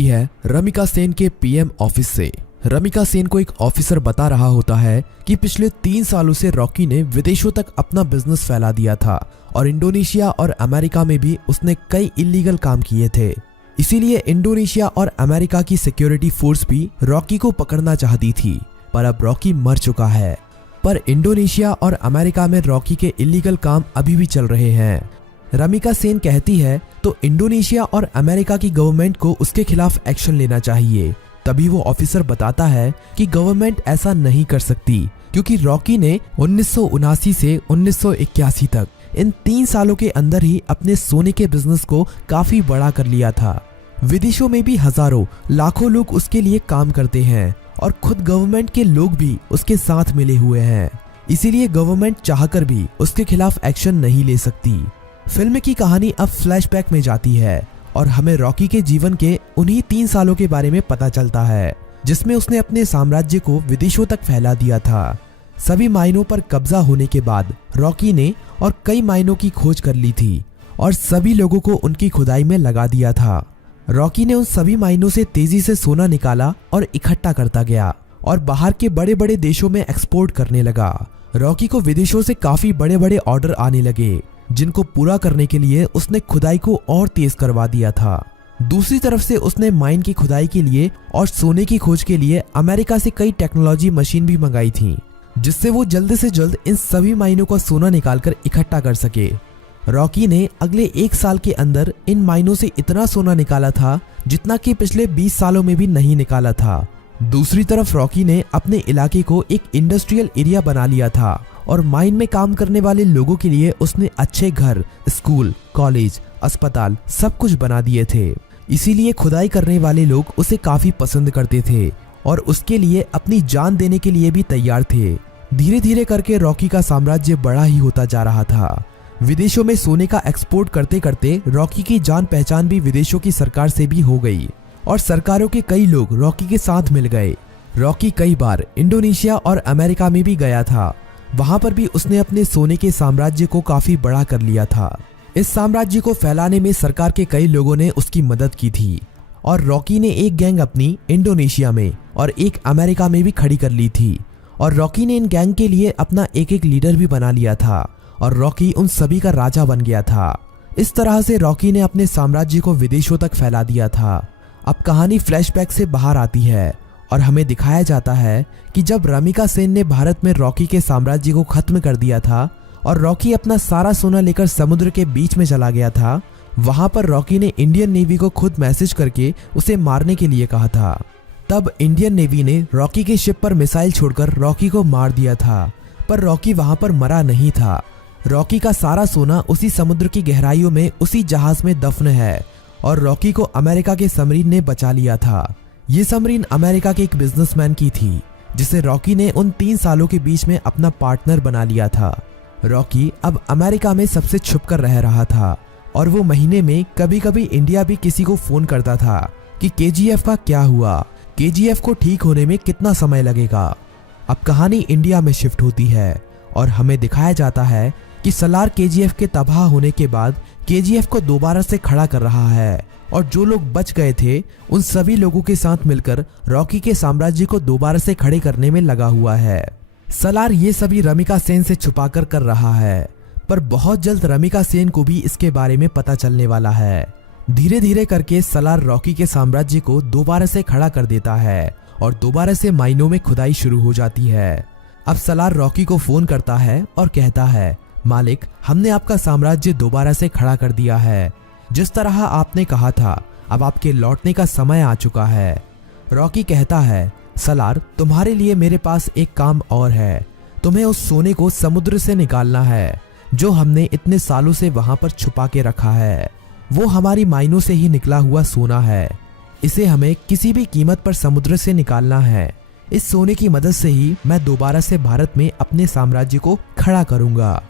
यह रमिका सेन के PM office से। रमिका सेन को एक ऑफिसर बता रहा होता है कि पिछले 3 सालों से रॉकी ने विदेशों तक अपना बिजनेस फैला दिया था और इंडोनेशिया और अमेरिका में भी उसने कई इलीगल काम किए थे। इसीलिए इंडोनेशिया और अमेरिका की सिक्योरिटी फोर्स भी रॉकी को पकड़ना चाहती थी, पर अब रॉकी मर चुका है। पर इंडोनेशिया और अमेरिका में रॉकी के इलीगल काम अभी भी चल रहे हैं। रमिका सेन कहती है तो इंडोनेशिया और अमेरिका की गवर्नमेंट को उसके खिलाफ एक्शन लेना चाहिए। तभी वो ऑफिसर बताता है कि गवर्नमेंट ऐसा नहीं कर सकती, क्योंकि रॉकी ने 1979 से 1981 तक इन 3 सालों के अंदर ही अपने सोने के बिजनेस को काफी बड़ा कर लिया था। विदेशों में भी हजारों लाखों लोग उसके लिए काम करते हैं और खुद गवर्नमेंट के लोग भी उसके साथ मिले हुए हैं। इसीलिए गवर्नमेंट चाहकर भी उसके खिलाफ एक्शन नहीं ले सकती। फिल्म की कहानी अब फ्लैशबैक में जाती है और हमें रॉकी के जीवन के उन्हीं 3 सालों के बारे में पता चलता है, जिसमें उसने अपने साम्राज्य को विदेशों तक फैला दिया था। सभी माइनों पर कब्जा होने के बाद रॉकी ने और कई माइनों की खोज कर ली थी और सभी लोगों को उनकी खुदाई में लगा दिया था। रॉकी ने उन सभी माइनों से तेजी से सोना निकाला और इकट्ठा करता गया और बाहर के बड़े बड़े देशों में एक्सपोर्ट करने लगा। रॉकी को विदेशों से काफी बड़े बड़े ऑर्डर आने लगे, जिनको पूरा करने के लिए उसने खुदाई को और तेज करवा दिया था। दूसरी तरफ से उसने माइन की खुदाई के लिए और सोने की खोज के लिए अमेरिका से कई टेक्नोलॉजी मशीन भी मंगाई थी, जिससे वो जल्द से जल्द इन सभी माइनों का सोना निकालकर इकट्ठा कर सके। रॉकी ने अगले 1 साल के अंदर इन माइनों से इतना सोना निकाला था जितना कि पिछले 20 सालों में भी नहीं निकाला था। दूसरी तरफ रॉकी ने अपने इलाके को एक इंडस्ट्रियल एरिया बना लिया था और माइन में काम करने वाले लोगों के लिए उसने अच्छे घर, स्कूल, कॉलेज, अस्पताल सब कुछ बना दिए थे। इसीलिए खुदाई करने वाले लोग उसे काफी पसंद करते थे और उसके लिए अपनी जान देने के लिए भी तैयार थे। धीरे धीरे करके रॉकी का साम्राज्य बड़ा ही होता जा रहा था। विदेशों में सोने का एक्सपोर्ट करते करते रॉकी की जान पहचान भी विदेशों की सरकार से भी हो गई और सरकारों के कई लोग रॉकी के साथ मिल गए। रॉकी कई बार इंडोनेशिया और अमेरिका में भी गया था। वहां पर भी उसने अपने सोने के साम्राज्य को काफी बड़ा कर लिया था। इस साम्राज्य को फैलाने में सरकार के कई लोगों ने उसकी मदद की थी और रॉकी ने एक गैंग अपनी इंडोनेशिया में और एक अमेरिका में भी खड़ी कर ली थी और रॉकी ने इन गैंग के लिए अपना एक एक लीडर भी बना लिया था और रॉकी उन सभी का राजा बन गया था। इस तरह से रॉकी ने अपने साम्राज्य को विदेशों तक फैला दिया था। अब कहानी फ्लैशबैक से बाहर आती है और हमें दिखाया जाता है कि जब रमिका सेन ने भारत में रॉकी के साम्राज्य को खत्म कर दिया था और रॉकी अपना सारा सोना लेकर समुद्र के बीच में चला गया था, वहां पर रॉकी ने इंडियन नेवी को खुद मैसेज करके उसे मारने के लिए कहा था। तब इंडियन नेवी ने रॉकी के शिप पर मिसाइल छोड़कर रॉकी को मार दिया था, पर रॉकी वहां पर मरा नहीं था। रॉकी का सारा सोना उसी समुद्र की गहराइयों में उसी जहाज में दफन है और रॉकी को अमेरिका के सबमरीन ने बचा लिया था। ये सबमरीन अमेरिका के एक बिजनेसमैन की थी, जिसे रॉकी ने उन 3 सालों के बीच में अपना पार्टनर बना लिया था। रॉकी अब अमेरिका में सबसे छुपकर रह रहा था और वो महीने में कभी कभी इंडिया भी किसी को फोन करता था कि केजीएफ का क्या हुआ, केजीएफ को ठीक होने में कितना समय लगेगा। अब कहानी इंडिया में शिफ्ट होती है और हमें दिखाया जाता है कि सलार केजीएफ के तबाह होने के बाद केजीएफ को दोबारा से खड़ा कर रहा है और जो लोग बच गए थे उन सभी लोगों के साथ मिलकर रॉकी के साम्राज्य को दोबारा से खड़े करने में लगा हुआ है। सलार ये सभी रमिका सेन से छुपाकर कर रहा है, पर बहुत जल्द रमिका सेन को भी इसके बारे में पता चलने वाला है। धीरे धीरे करके सलार रॉकी के साम्राज्य को दोबारा से खड़ा कर देता है और दोबारा से माइनों में खुदाई शुरू हो जाती है। अब सलार रॉकी को फोन करता है और कहता है, मालिक, हमने आपका साम्राज्य दोबारा से खड़ा कर दिया है। जिस तरह आपने कहा था, अब आपके लौटने का समय आ चुका है। रॉकी कहता है, सलार, तुम्हारे लिए मेरे पास एक काम और है। तुम्हें उस सोने को समुद्र से निकालना है जो हमने इतने सालों से वहां पर छुपा के रखा है। वो हमारी माइनों से ही निकला हुआ सोना है। इसे हमें किसी भी कीमत पर समुद्र से निकालना है। इस सोने की मदद से ही मैं दोबारा से भारत में अपने साम्राज्य को खड़ा करूंगा।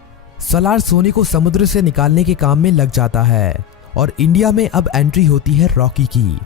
सलार सोने को समुद्र से निकालने के काम में लग जाता है और इंडिया में अब एंट्री होती है रॉकी की।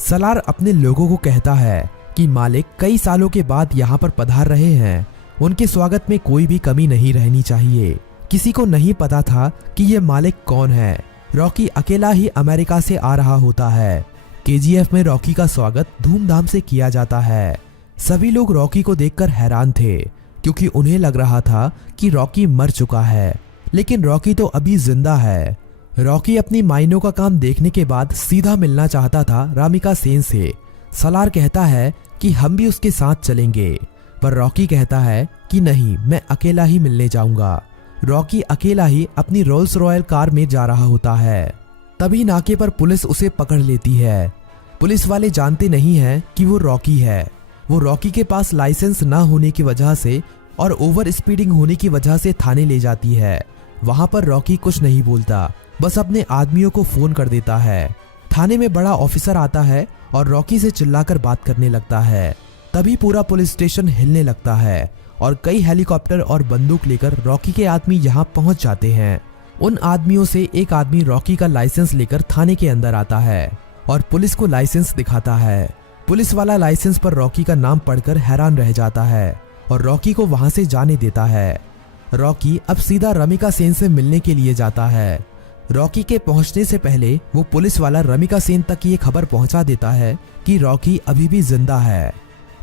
सलार अपने लोगों को कहता है कि मालिक कई सालों के बाद यहाँ पर पधार रहे हैं, उनके स्वागत में कोई भी कमी नहीं रहनी चाहिए। किसी को नहीं पता था कि ये मालिक कौन है। रॉकी अकेला ही अमेरिका से आ रहा होता है। केजीएफ में रॉकी का स्वागत धूमधाम से किया जाता है। सभी लोग रॉकी को देखकर हैरान थे क्योंकि उन्हें लग रहा था कि रॉकी मर चुका है, लेकिन रॉकी तो अभी जिंदा है। रॉकी अपनी माइनों का काम देखने के बाद सीधा मिलना चाहता था रामिका सेन से। सलार कहता है कि हम भी उसके साथ चलेंगे, पर रॉकी कहता है कि नहीं, मैं अकेला ही मिलने जाऊंगा। रॉकी अकेला ही अपनी रोल्स रॉयल कार में जा रहा होता है। तभी नाके पर पुलिस उसे पकड़ लेती है। पुलिस वाले जानते नहीं हैं कि वो रॉकी है। वो रॉकी के पास लाइसेंस ना होने की वजह से और ओवर स्पीडिंग होने की वजह से थाने ले जाती है। वहां पर रॉकी कुछ नहीं बोलता, बस अपने आदमियों को फोन कर देता है। थाने में बड़ा ऑफिसर आता है और रॉकी से चिल्लाकर बात करने लगता है। तभी पूरा पुलिस स्टेशन हिलने लगता है और कई हेलीकॉप्टर और बंदूक लेकर रॉकी के आदमी यहाँ पहुंच जाते हैं। उन आदमियों से एक आदमी रॉकी का लाइसेंस लेकर थाने के अंदर आता है और पुलिस को लाइसेंस दिखाता है। पुलिस वाला लाइसेंस पर रॉकी का नाम पढ़कर हैरान रह जाता है और रॉकी को वहां से जाने देता है। रॉकी अब सीधा रमिका सेन से मिलने के लिए जाता है। रॉकी के पहुंचने से पहले वो पुलिस वाला रमिका सेन तक ये खबर पहुंचा देता है कि रॉकी अभी भी जिंदा है।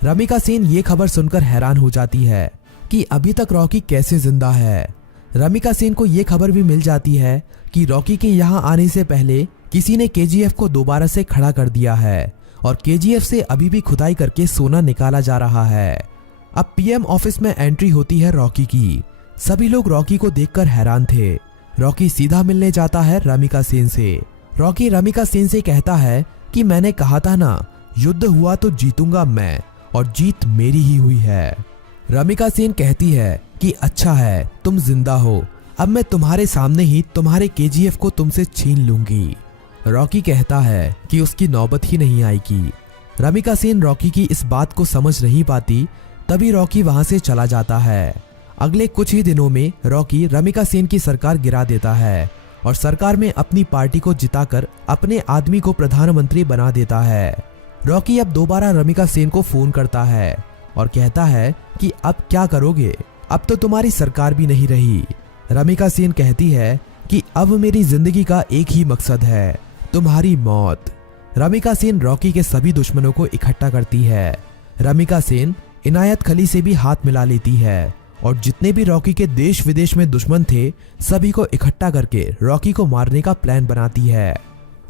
रमिका सेन ये खबर सुनकर हैरान हो जाती है कि अभी तक रॉकी कैसे जिंदा है। रमिका सेन को ये खबर भी मिल जाती है कि रॉकी के यहाँ आने से पहले किसी ने केजीएफ को दोबारा से खड़ा कर दिया है और केजीएफ से अभी भी खुदाई करके सोना निकाला जा रहा है। अब पीएम ऑफिस में एंट्री होती है रॉकी की। सभी लोग रॉकी को देखकर हैरान थे। रॉकी सीधा मिलने जाता है रमिका सेन से। रॉकी रमिका सेन से कहता है कि मैंने कहा था ना, युद्ध हुआ तो जीतूंगा मैं और जीत मेरी ही हुई है। रमिका सेन कहती है कि अच्छा है, तुम जिंदा हो, अब मैं तुम्हारे सामने ही तुम्हारे केजीएफ को तुमसे छीन लूंगी। रॉकी कहता है कि उसकी नौबत ही नहीं आएगी। रमिका सेन रॉकी की इस बात को समझ नहीं पाती। तभी रॉकी वहां से चला जाता है। अगले कुछ ही दिनों में रॉकी रमिका सेन की सरकार गिरा देता है और सरकार में अपनी पार्टी को जिताकर अपने आदमी को प्रधानमंत्री बना देता है। रॉकी अब दोबारा रमिका सेन को फोन करता है और कहता है कि अब क्या करोगे, अब तो तुम्हारी सरकार भी नहीं रही। रमिका सेन कहती है कि अब मेरी जिंदगी का एक ही मकसद है, तुम्हारी मौत। रमिका सेन रॉकी के सभी दुश्मनों को इकट्ठा करती है। रमिका सेन इनायत खली से भी हाथ मिला लेती है और जितने भी रॉकी के देश विदेश में दुश्मन थे सभी को इकट्ठा करके रॉकी को मारने का प्लान बनाती है।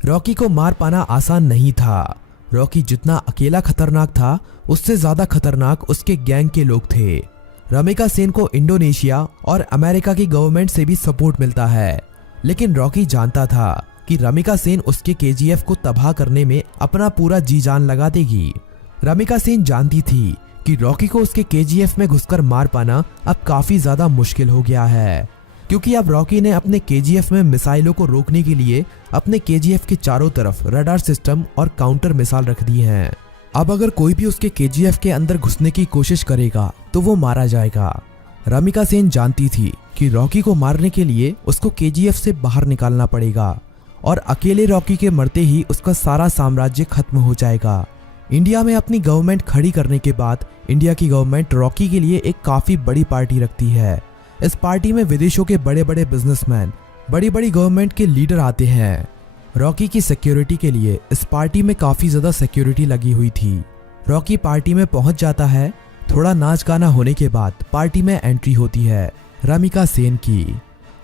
रॉकी को मार पाना आसान नहीं था। रॉकी जितना अकेला खतरनाक था उससे ज्यादा खतरनाक उसके गैंग के लोग थे। रमिका सेन को इंडोनेशिया और अमेरिका की गवर्नमेंट से भी सपोर्ट मिलता है, लेकिन रॉकी जानता था कि रमिका सेन उसके केजीएफ को तबाह करने में अपना पूरा जी जान लगा देगी। रमिका सेन जानती थी कि रॉकी को उसके केजीएफ में घुसकर मार पाना अब काफी ज्यादा मुश्किल हो गया है, क्योंकि अब रॉकी ने अपने केजीएफ में मिसाइलों को रोकने के लिए अपने केजीएफ के चारों तरफ रडार सिस्टम और काउंटर मिसाइल रख दी हैं। अब अगर कोई भी उसके केजीएफ के अंदर घुसने की कोशिश करेगा तो वो मारा जाएगा। रमिका सेन जानती थी कि रॉकी को मारने के लिए उसको केजीएफ से बाहर निकालना पड़ेगा और अकेले रॉकी के मरते ही उसका सारा साम्राज्य खत्म हो जाएगा। इंडिया में अपनी गवर्नमेंट खड़ी करने के बाद इंडिया की गवर्नमेंट रॉकी के लिए एक काफी बड़ी पार्टी रखती है। इस पार्टी में विदेशों के बड़े बड़े बिजनेसमैन, बड़ी बड़ी गवर्नमेंट के लीडर आते हैं। रॉकी की सिक्योरिटी के लिए इस पार्टी में काफी ज्यादा सिक्योरिटी लगी हुई थी। रॉकी पार्टी में पहुंच जाता है। थोड़ा नाच गाना होने के बाद पार्टी में एंट्री होती है रमिका सेन की।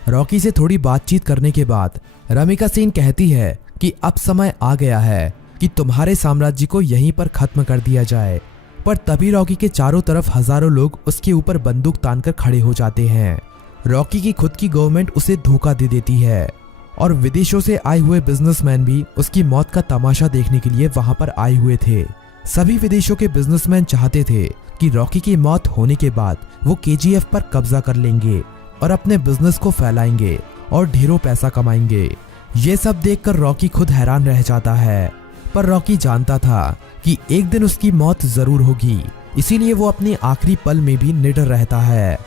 रॉकी से थोड़ी बातचीत करने के बाद रमिका सेन कहती है कि अब समय आ गया है कि तुम्हारे साम्राज्य को यहीं पर खत्म कर दिया जाए। पर तभी रॉकी के चारों तरफ हजारों लोग उसके ऊपर बंदूक तानकर खड़े हो जाते हैं। रॉकी की खुद की गवर्नमेंट उसे धोखा दे देती है और विदेशों से आए हुए बिजनेसमैन भी उसकी मौत का तमाशा देखने के लिए वहां पर आए हुए थे। सभी विदेशों के बिजनेसमैन चाहते थे कि रॉकी की मौत होने के बाद वो केजीएफ पर कब्जा कर लेंगे और अपने बिजनेस को फैलाएंगे और ढेरों पैसा कमाएंगे। ये सब देखकर रॉकी खुद हैरान रह जाता है, पर रॉकी जानता था कि एक दिन उसकी मौत जरूर होगी, इसीलिए वो अपने आखिरी पल में भी निडर रहता है।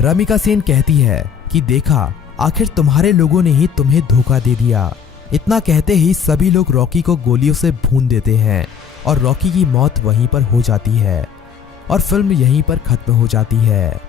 रमिका सेन कहती है कि देखा, आखिर तुम्हारे लोगों ने ही तुम्हें धोखा दे दिया। इतना कहते ही सभी लोग रॉकी को गोलियों से भून देते हैं और रॉकी की मौत वहीं पर हो जाती है और फिल्म यहीं पर खत्म हो जाती है।